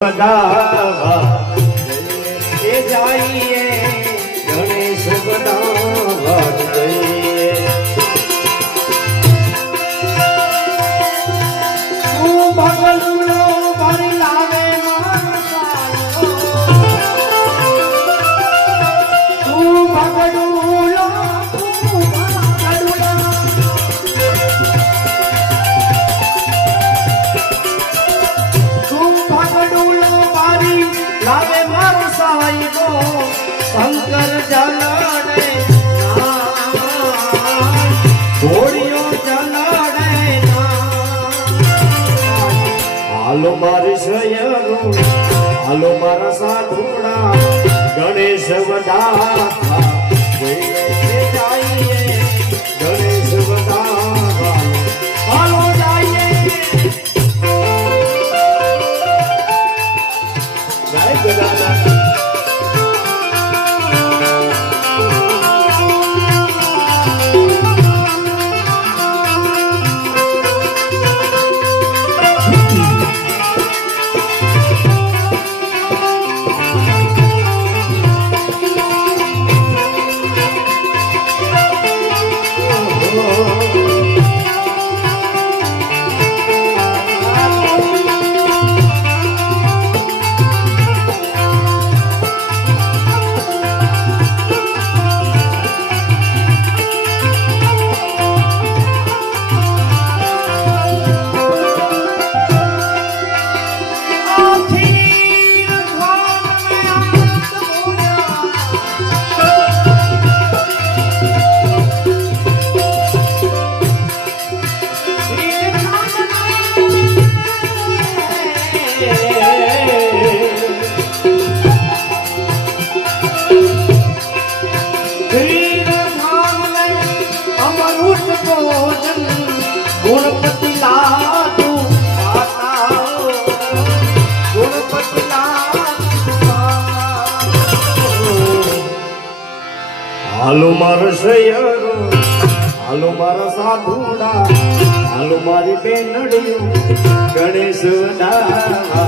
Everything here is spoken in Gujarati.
વધાવા એ જાઈએ ગણેશ બનાવવા જઈએ તું ભગલુલો ભરી લાવે. તું ભગલુલો, હાલો મારી શયરો હાલો મારા સાધુડા ગણેશ વધાવા હાલો મારો શયરો હાલો મારા સાધુડા હાલો મારી બેનડીઓ ગણેશ વધાવા